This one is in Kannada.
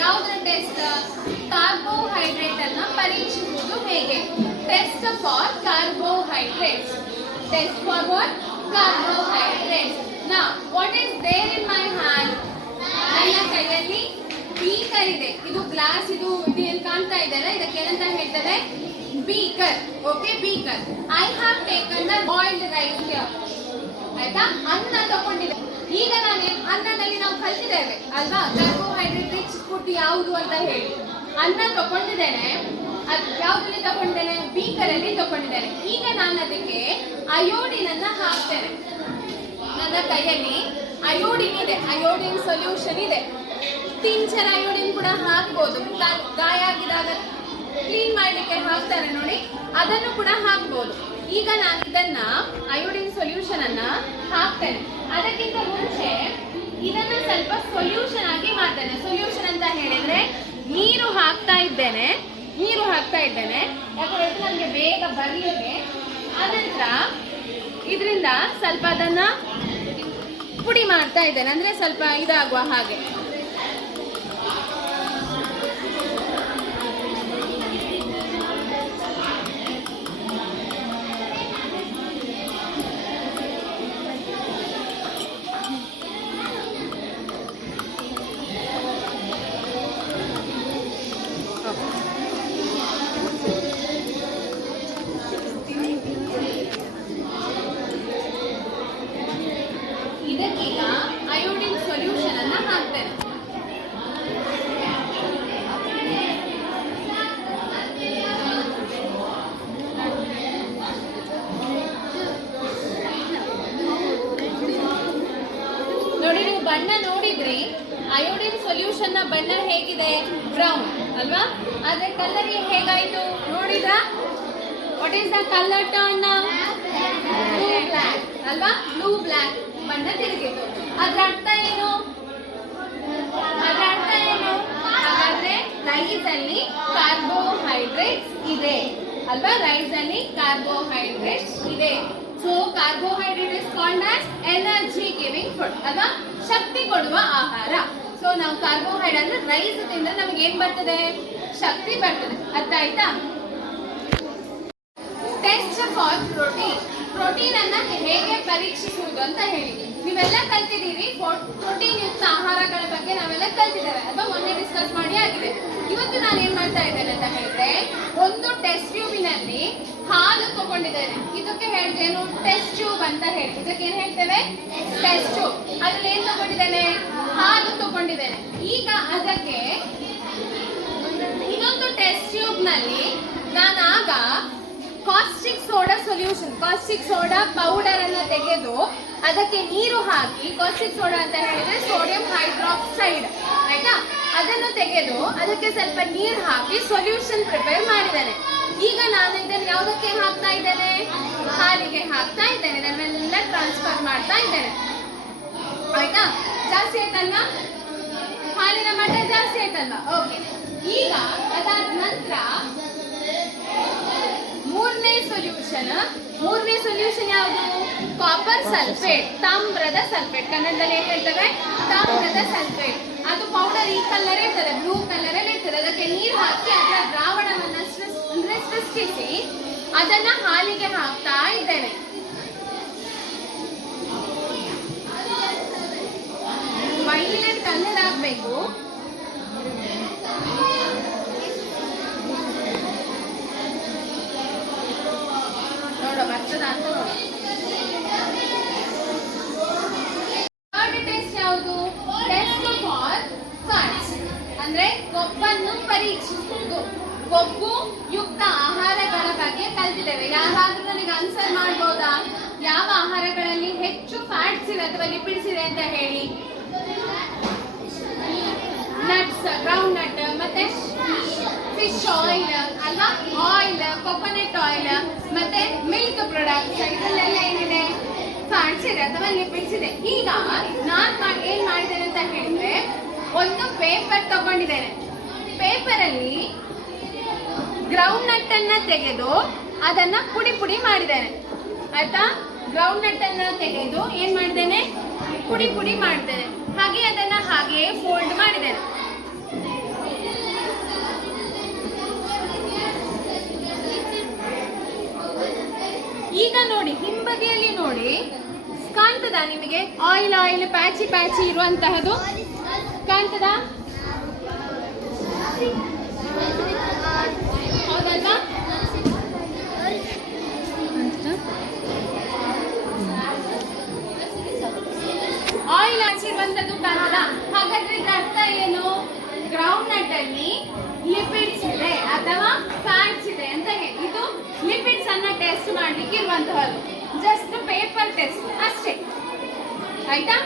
ಯಾವುದರ ಟೆಸ್ಟ್? ಕಾರ್ಬೋಹೈಡ್ರೇಟ್ ಅನ್ನ ಪರೀಕ್ಷಿಸುವುದು ಹೇಗೆ? Test for carbohydrates. Test for what? Carbohydrates. ನಾ what is there in my hand? ನನ್ನ ಕೈಯಲ್ಲಿ ಬೀಕರ್ ಇದೆ. ಇದು ಗ್ಲಾಸ್, ಇದು ಏನು ಕಾಣ್ತಾ ಇದೆಯಲ್ಲ, ಇದಕ್ಕೆ ಏನಂತ ಹೇಳ್ತಾರೆ? Beaker. Okay, beaker. I have taken the boiled rice here. ಆಯ್ತಾ? ಅನ್ನ ತಗೊಂಡಿದೆ. ಈಗ ನಾನು ಅನ್ನದಲ್ಲಿ ನಾವು ಕಲ್ತಿದ್ದೇವೆ ಅಲ್ವಾ ಕಾರ್ಬೋಹೈಡ್ರೇಟ್ ರಿಚ್ ಫುಡ್ ಯಾವುದು ಅಂತ ಹೇಳಿ. ಅನ್ನ ತಗೊಂಡಿದ್ದೇನೆ. ಅದು ಯಾವುದ್ರಲ್ಲಿ ತಗೊಂಡಿದ್ದೇನೆ? ಬೀಕರ್ ಅಲ್ಲಿ ತಗೊಂಡಿದ್ದೇನೆ. ಈಗ ನಾನು ಅದಕ್ಕೆ ಅಯೋಡಿನ್ ಅನ್ನ ಹಾಕ್ತೇನೆ. ನನ್ನ ಕೈಯಲ್ಲಿ ಅಯೋಡಿನ್ ಇದೆ, ಅಯೋಡಿನ್ ಸೊಲ್ಯೂಷನ್ ಇದೆ. ಟಿಂಚರ್ ಅಯೋಡಿನ್ ಕೂಡ ಹಾಕ್ಬೋದು. ಗಾಯ ಆಗಿದಾಗ ಕ್ಲೀನ್ ಮಾಡಲಿಕ್ಕೆ ಹಾಕ್ತಾರೆ ನೋಡಿ, ಅದನ್ನು ಕೂಡ ಹಾಕ್ಬೋದು. ಈಗ ನಾನು ಇದನ್ನ ಅಯೋಡಿನ್ ಸೊಲ್ಯೂಷನ್ ಅನ್ನ ಹಾಕ್ತೇನೆ. ಅದಕ್ಕಿಂತ ಮುಂಚೆ ಇದನ್ನ ಸ್ವಲ್ಪ ಸೊಲ್ಯೂಷನ್ ಆಗಿ ಮಾಡ್ತೇನೆ. ಸೊಲ್ಯೂಷನ್ ಅಂತ ಹೇಳಿದ್ರೆ ನೀರು ಹಾಕ್ತಾ ಇದ್ದೇನೆ. ಯಾಕಂದ್ರೆ ನನಗೆ ಬೇಗ ಬರಲಿಕ್ಕೆ. ಆನಂತರ ಇದರಿಂದ ಸ್ವಲ್ಪ ಅದನ್ನ ಪುಡಿ ಮಾಡ್ತಾ ಇದ್ದೇನೆ, ಅಂದ್ರೆ ಸ್ವಲ್ಪ ಇದಾಗುವ ಹಾಗೆ. ಇದಕ್ಕೀಗ ಅಯೋಡಿನ್ ಸೊಲ್ಯೂಷನ್ ಅನ್ನ ಹಾಕ್ತೇನೆ. ನೋಡಿ, ನೀವು ಬಣ್ಣ ನೋಡಿದ್ರಿ, ಅಯೋಡಿನ್ ಸೊಲ್ಯೂಷನ್ ನ ಬಣ್ಣ ಹೇಗಿದೆ? ಬ್ರೌನ್ ಅಲ್ವಾ? ಆದ್ರೆ ಕಲರ್ ಹೇಗಾಯ್ತು ನೋಡಿದ್ರಾ? What is the colour turn? Blue black ಅಲ್ವಾ? ಬ್ಲೂ ಬ್ಲ್ಯಾಕ್ ಬಣ್ಣ ತಿರುಗಿತು. ಅದ್ರ ಅರ್ಥ ಏನು? ಹಾಗಾದ್ರೆ ರೈಸ್ ಅಲ್ಲಿ ಕಾರ್ಬೋಹೈಡ್ರೇಟ್ಸ್ ಇದೆ ಅಲ್ವಾ? ರೈಸ್ ಅಲ್ಲಿ ಕಾರ್ಬೋಹೈಡ್ರೇಟ್ಸ್ ಇದೆ. So carbohydrate is called as energy giving food ಅಲ್ವಾ? ಶಕ್ತಿ ಕೊಡುವ ಆಹಾರ. ಸೊ ನಾವು ಕಾರ್ಬೋಹೈಡ್ರೇಟ್ ಅಂದ್ರೆ ರೈಸ್ ತಿಂದ್ರೆ ನಮಗೆ ಏನ್ ಬರ್ತದೆ? ಶಕ್ತಿ ಬರ್ತದೆ. ಅರ್ಥ ಆಯ್ತಾ? Test for protein. ಪ್ರೋಟೀನ್ ಅನ್ನ ಹೇಗೆ ಪರೀಕ್ಷಿಸುವುದು ಅಂತ ಹೇಳಿ ನೀವೆಲ್ಲ ಕಲ್ತಿದ್ದೀರಿ. ಪ್ರೋಟೀನ್ ಯುಕ್ತ ಆಹಾರಗಳ ಬಗ್ಗೆ ನಾವೆಲ್ಲ ಕಲ್ತಿದ್ದೇವೆ ಅಥವಾ ಮೊನ್ನೆ ಡಿಸ್ಕಸ್ ಮಾಡಿ ಆಗಿದೆ. ಇವತ್ತು ನಾನು ಏನ್ ಮಾಡ್ತಾ ಇದ್ದೇನೆ ಅಂತ ಹೇಳಿದ್ರೆ, ಒಂದು ಟೆಸ್ಟ್ ಟ್ಯೂಬಿನಲ್ಲಿ ಹಾಲು ತಗೊಂಡಿದ್ದೇನೆ. ಇದಕ್ಕೆ ಹೇಳ್ತೇನೆ ಟೆಸ್ಟ್ ಟ್ಯೂಬ್ ಅಂತ ಹೇಳಿ. ಇದಕ್ಕೆ ಏನ್ ಹೇಳ್ತೇವೆ? Test tube. ಅದ್ರಲ್ಲಿ ಏನ್ ತಗೊಂಡಿದ್ದೇನೆ? ಹಾಲು ತಗೊಂಡಿದ್ದೇನೆ. ಈಗ ಅದಕ್ಕೆ ಇನ್ನೊಂದು ಟೆಸ್ಟ್ ಟ್ಯೂಬ್ ನಲ್ಲಿ ನಾನಾಗ caustic soda solution, caustic soda powder ಅನ್ನ ತೆಗೆದು ಅದಕ್ಕೆ ನೀರು ಹಾಕಿ, ಕಾಸ್ಟಿಕ್ ಸೋಡಾ ಅಂತ ಹೇಳಿದ್ರೆ ಸೋಡಿಯಂ ಹೈಡ್ರಾಕ್ಸೈಡ್ ಆಯ್ತಾ, ಅದನ್ನು ತೆಗೆದು ಅದಕ್ಕೆ ಸ್ವಲ್ಪ ನೀರು ಹಾಕಿ ಸೊಲ್ಯೂಷನ್ ಪ್ರಿಪೇರ್ ಮಾಡಿದ್ದೇನೆ. ಈಗ ನಾನು ಇದನ್ನು ಯಾವುದಕ್ಕೆ ಹಾಕ್ತಾ ಇದ್ದೇನೆ? ಹಾಲಿಗೆ ಹಾಕ್ತಾ ಇದ್ದೇನೆ. ಇದನ್ನೆಲ್ಲ ಟ್ರಾನ್ಸ್ಫರ್ ಮಾಡ್ತಾ ಇದ್ದೇನೆ. ಆಯ್ತಾ? ಜಾಸ್ತಿ ಆಯ್ತಲ್ವಾ? ಹಾಲಿನ ಮಟ್ಟ ಜಾಸ್ತಿ ಆಯ್ತಲ್ವಾ? ಓಕೆ. ಈಗ ಅದಾದ ನಂತರ ಮೂರನೇ ಸೊಲ್ಯೂಷನ್ ಯಾವುದು? ಕಾಪರ್ ಸಲ್ಫೇಟ್, ತಾಮ್ರದ ಸಲ್ಫೇಟ್. ಕನ್ನಡದಲ್ಲಿ ಏನ್ ಹೇಳ್ತೇವೆ? ತಾಮ್ರದ ಸಲ್ಫೇಟ್. ಅದು ಪೌಡರ್ ಈ ಕಲರ್ ಇರ್ತದೆ, ಬ್ಲೂ ಕಲರ್ ಅಲ್ಲಿ ಇರ್ತದೆ. ಅದಕ್ಕೆ ನೀರು ಹಾಕಿ ಅದರ ದ್ರಾವಣವನ್ನ ಸೃಷ್ಟಿಸಿ ಅದನ್ನ ಹಾಲಿಗೆ ಹಾಕ್ತಾ ಇದ್ದೇನೆ. ವೈಲೆಟ್ ಕಲರ್ ಆಗ್ಬೇಕು. ಬರ್ತದ ಅಂತ ನೋಡಿ. ಥರ್ಡ್ ಟೆಸ್ಟ್ ಯಾವುದು? ಟೆಸ್ಟ್ ಫಾರ್ ಫ್ಯಾಟ್ಸ್, ಅಂದ್ರೆ ಕೊಬ್ಬನ್ನು ಪರೀಕ್ಷಿಸುವುದು. ಕೊಬ್ಬು ಯುಕ್ತ ಆಹಾರಗಳ ಬಗ್ಗೆ ಕಲ್ತಿದ್ದೇವೆ. ಯಾರಾದ್ರೂ ನನಗೆ ಆನ್ಸರ್ ಮಾಡ್ಬೋದಾ? ಯಾವ ಆಹಾರಗಳಲ್ಲಿ ಹೆಚ್ಚು ಫ್ಯಾಟ್ಸ್ ಇದೆ ಅಥವಾ ಲಿಪಿಡ್ಸ್ ಇದೆ ಅಂತ ಹೇಳಿ? ನಟ್ಸ್, ಗ್ರೌಂಡ್ ನಟ್, ಮತ್ತೆ ಫಿಶ್ ಆಯಿಲ್ ಅಲ್ವಾ? ಆಯಿಲ್, ಕೊಕೊನಟ್ ಆಯಿಲ್, ಮತ್ತೆ ಮಿಲ್ಕ್ ಪ್ರಾಡಕ್ಟ್ಸ್, ಇದರಲ್ಲೆಲ್ಲ ಏನಿದೆ? ಫ್ಯಾಟ್ಸ್ ಇದೆ ಅಥವಾ ಲಿಪಿಡ್ಸ್ ಇದೆ. ಈಗ ನಾನು ಏನ್ ಮಾಡಿದ್ದೇನೆ ಅಂತ ಹೇಳಿದ್ರೆ, ಒಂದು ಪೇಪರ್ ತಗೊಂಡಿದ್ದೇನೆ. ಪೇಪರ್ ಅಲ್ಲಿ ಗ್ರೌಂಡ್ ನಟ್ ಅನ್ನ ತೆಗೆದು ಅದನ್ನ ಪುಡಿ ಮಾಡಿದ್ದೇನೆ. ಆಯ್ತಾ? ಗ್ರೌಂಡ್ ನಟ್ ಅನ್ನ ತೆಗೆದು ಏನ್ ಮಾಡಿದ್ದೇನೆ? ಪುಡಿ ಮಾಡಿದ್ದೇನೆ. ಹಾಗೆ ಅದನ್ನ ಹಾಗೆಯೇ ಫೋಲ್ಡ್ ಮಾಡಿದ್ದೇನೆ. ನಿಮಗೆ ಆಯಿಲ್ ಆಯಿಲ್ ಪ್ಯಾಚಿ ಪ್ಯಾಚಿ ಇರುವಂತಹದ್ದು ಕಾಣ್ತದಾ? ಹೌದಲ್ವಾ? ಆಯಿಲ್ ಹಚ್ಚಿರುವಂತದ್ದು ಕಾಣ್ತದ. ಹಾಗಾದ್ರೆ ಇದ್ರ ಅರ್ಥ ಏನು? ಗ್ರೌಂಡ್ ನಟ್ ಅಲ್ಲಿ ಲಿಪಿಡ್ಸ್ ಇದೆ ಅಥವಾ ಫ್ಯಾಟ್ಸ್ ಇದೆ ಅಂತ ಹೇಳಿ. ಇದು ಲಿಪಿಡ್ಸ್ ಅನ್ನ ಟೆಸ್ಟ್ ಮಾಡ್ಲಿಕ್ಕೆ ಇರುವಂತಹದ್ದು. ಜಸ್ಟ್ ಪೇಪರ್ ಟೆಸ್ಟ್ ಅಷ್ಟೇ. ಆಯ್ತಾ?